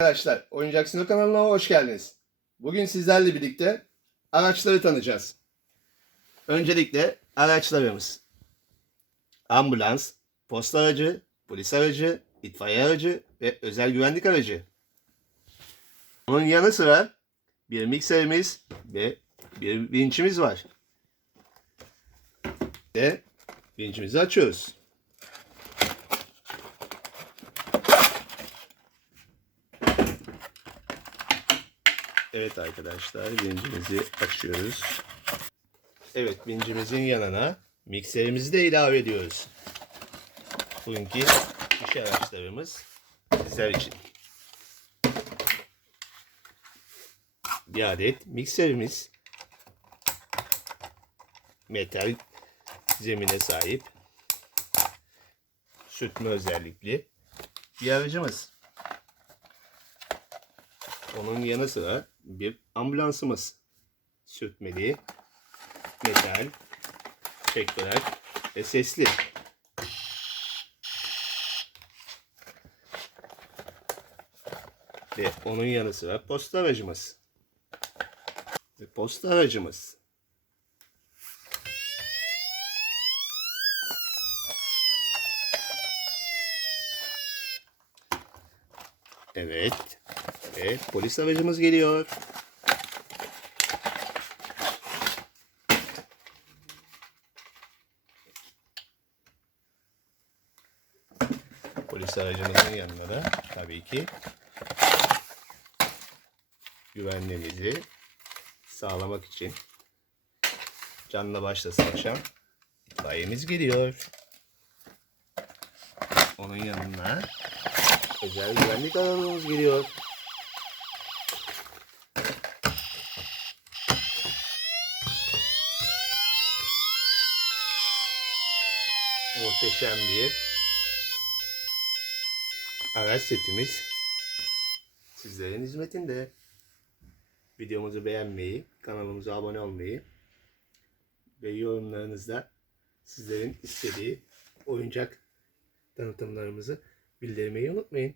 Arkadaşlar, Oyuncak Sino kanalına hoş geldiniz. Bugün sizlerle birlikte araçları tanıyacağız. Öncelikle araçlarımız. Ambulans, posta aracı, polis aracı, itfaiye aracı ve özel güvenlik aracı. Bunun yanı sıra bir mikserimiz ve bir vinçimiz var. Ve vinçimizi açıyoruz. Evet arkadaşlar vincimizi açıyoruz. Evet vincimizin yanına mikserimizi de ilave ediyoruz. Bugünkü iş araçlarımız sizler için. Bir adet mikserimiz metal zemine sahip sürtme özellikli bir aracımız. Onun yanı sıra bir ambulansımız. Sürtmeli, metal, çek bırak ve sesli. Ve onun yanı sıra posta aracımız. Ve posta aracımız. Evet. Evet, polis aracımız geliyor. Polis aracımızın yanına da tabii ki güvenliğimizi sağlamak için canla başla savaşan itfaiyemiz geliyor. Onun yanına özel güvenlik arabamız geliyor. Muhteşem bir araç setimiz sizlerin hizmetinde. Videomuzu beğenmeyi, kanalımıza abone olmayı ve yorumlarınızda sizlerin istediği oyuncak tanıtımlarımızı bildirmeyi unutmayın.